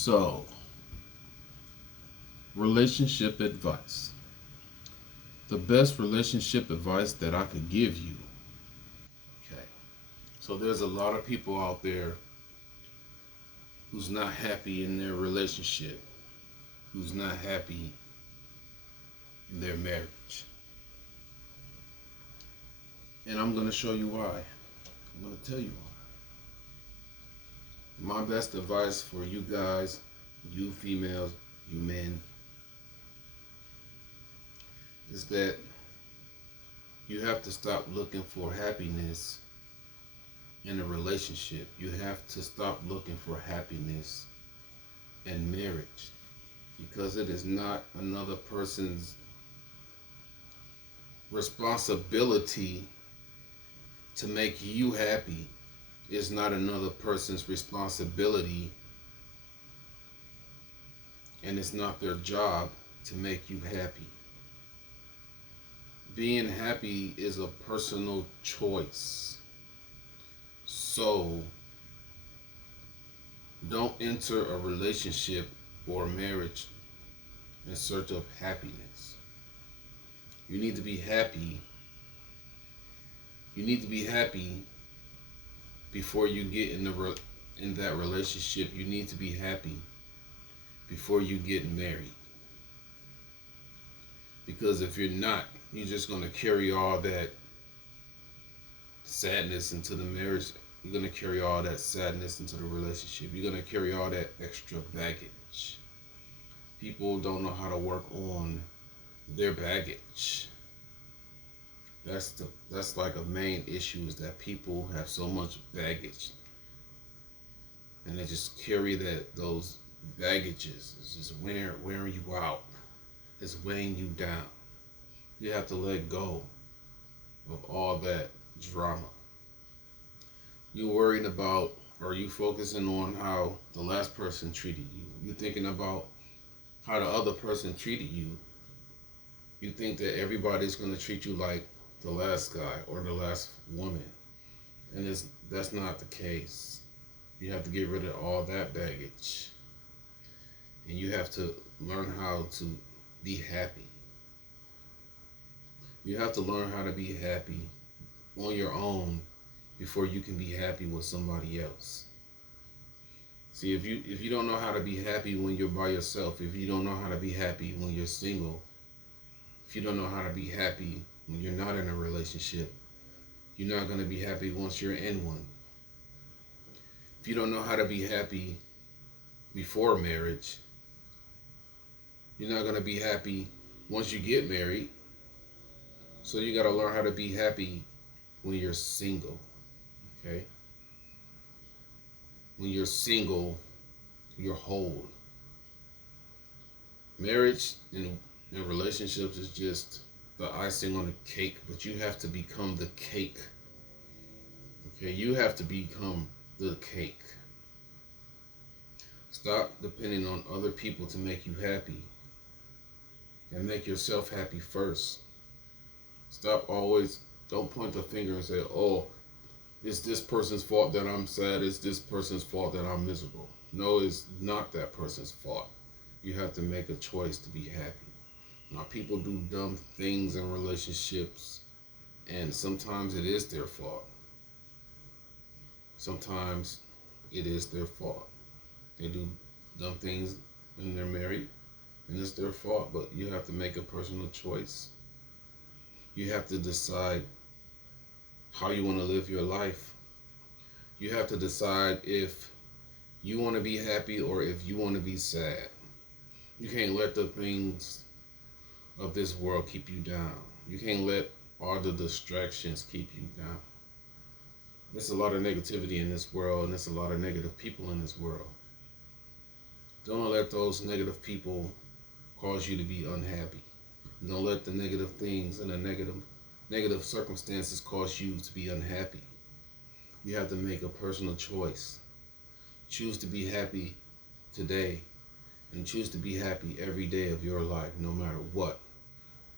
So, relationship advice. The best relationship advice that I could give you. Okay. So, there's a lot of people out there who's not happy in their relationship, who's not happy in their marriage. And I'm going to show you why. I'm going to tell you why. My best advice for you guys, you females, you men, is that you have to stop looking for happiness in a relationship. You have to stop looking for happiness in marriage because it is not another person's responsibility to make you happy. It's not another person's responsibility, and it's not their job to make you happy. Being happy is a personal choice. So, don't enter a relationship or a marriage in search of happiness. You need to be happy. You need to be happy before you get in that relationship. You need to be happy before you get married. Because if you're not, you're just going to carry all that sadness into the marriage. You're going to carry all that sadness into the relationship. You're going to carry all that extra baggage. People don't know how to work on their baggage. That's like a main issue, is that people have so much baggage, and they just carry those baggages. It's just wearing you out. It's weighing you down. You have to let go of all that drama. You worried about, or you focusing on how the last person treated you. You thinking about how the other person treated you. You think that everybody's going to treat you like the last guy or the last woman. And that's not the case. You have to get rid of all that baggage. And you have to learn how to be happy. You have to learn how to be happy on your own before you can be happy with somebody else. See, if you don't know how to be happy when you're by yourself, if you don't know how to be happy when you're single, if you don't know how to be happy when you're not in a relationship, you're not going to be happy once you're in one. If you don't know how to be happy before marriage, you're not going to be happy once you get married. So you got to learn how to be happy when you're single. Okay? When you're single, you're whole. Marriage and relationships is just the icing on the cake, but you have to become the cake. Okay, you have to become the cake. Stop depending on other people to make you happy, and make yourself happy first. Don't point the finger and say, oh, it's this person's fault that I'm sad, it's this person's fault that I'm miserable. No, it's not that person's fault. You have to make a choice to be happy. Now, people do dumb things in relationships, and sometimes it is their fault. Sometimes it is their fault. They do dumb things when they're married, and it's their fault, but you have to make a personal choice. You have to decide how you want to live your life. You have to decide if you want to be happy or if you want to be sad. You can't let the things of this world keep you down. You can't let all the distractions keep you down. There's a lot of negativity in this world, and there's a lot of negative people in this world. Don't let those negative people cause you to be unhappy. Don't let the negative things and the negative circumstances cause you to be unhappy. You have to make a personal choice. Choose to be happy today, and choose to be happy every day of your life, no matter what.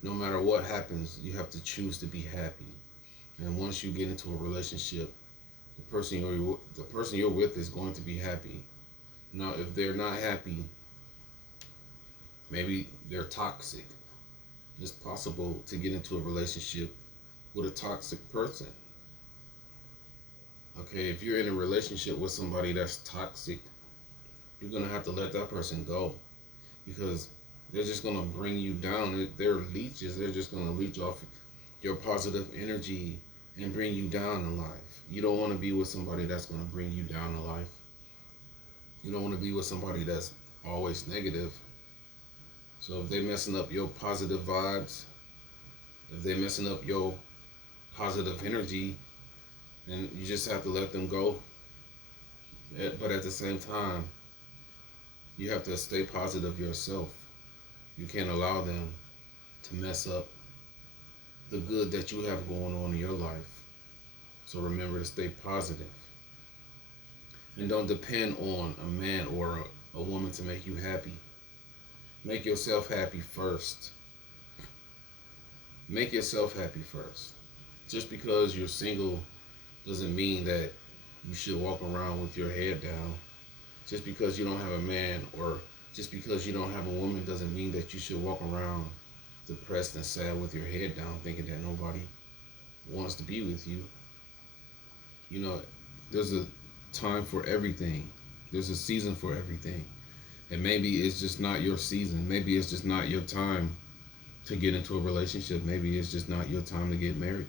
No matter what happens, you have to choose to be happy. And once you get into a relationship, the person you're with is going to be happy. Now, if they're not happy, maybe they're toxic. It's possible to get into a relationship with a toxic person. Okay, if you're in a relationship with somebody that's toxic, you're gonna have to let that person go because they're just gonna bring you down. They're leeches. They're just gonna leech off your positive energy and bring you down in life. You don't want to be with somebody that's gonna bring you down in life. You don't want to be with somebody that's always negative. So if they're messing up your positive vibes, if they're messing up your positive energy, then you just have to let them go. But at the same time, you have to stay positive yourself. You can't allow them to mess up the good that you have going on in your life. So remember to stay positive. And don't depend on a man or a woman to make you happy. Make yourself happy first. Make yourself happy first. Just because you're single doesn't mean that you should walk around with your head down. Just because you don't have a man or just because you don't have a woman doesn't mean that you should walk around depressed and sad with your head down thinking that nobody wants to be with you. You know, there's a time for everything. There's a season for everything. And maybe it's just not your season. Maybe it's just not your time to get into a relationship. Maybe it's just not your time to get married.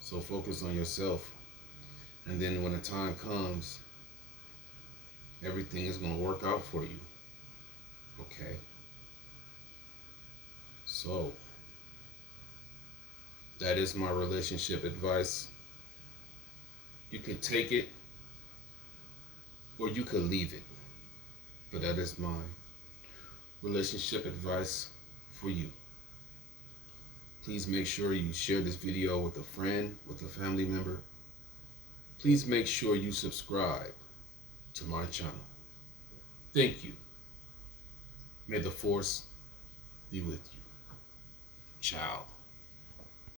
So focus on yourself. And then when the time comes, everything is going to work out for you. Okay? So, that is my relationship advice. You could take it or you could leave it. But that is my relationship advice for you. Please make sure you share this video with a friend, with a family member. Please make sure you subscribe to my channel. Thank you. May the force be with you. Ciao.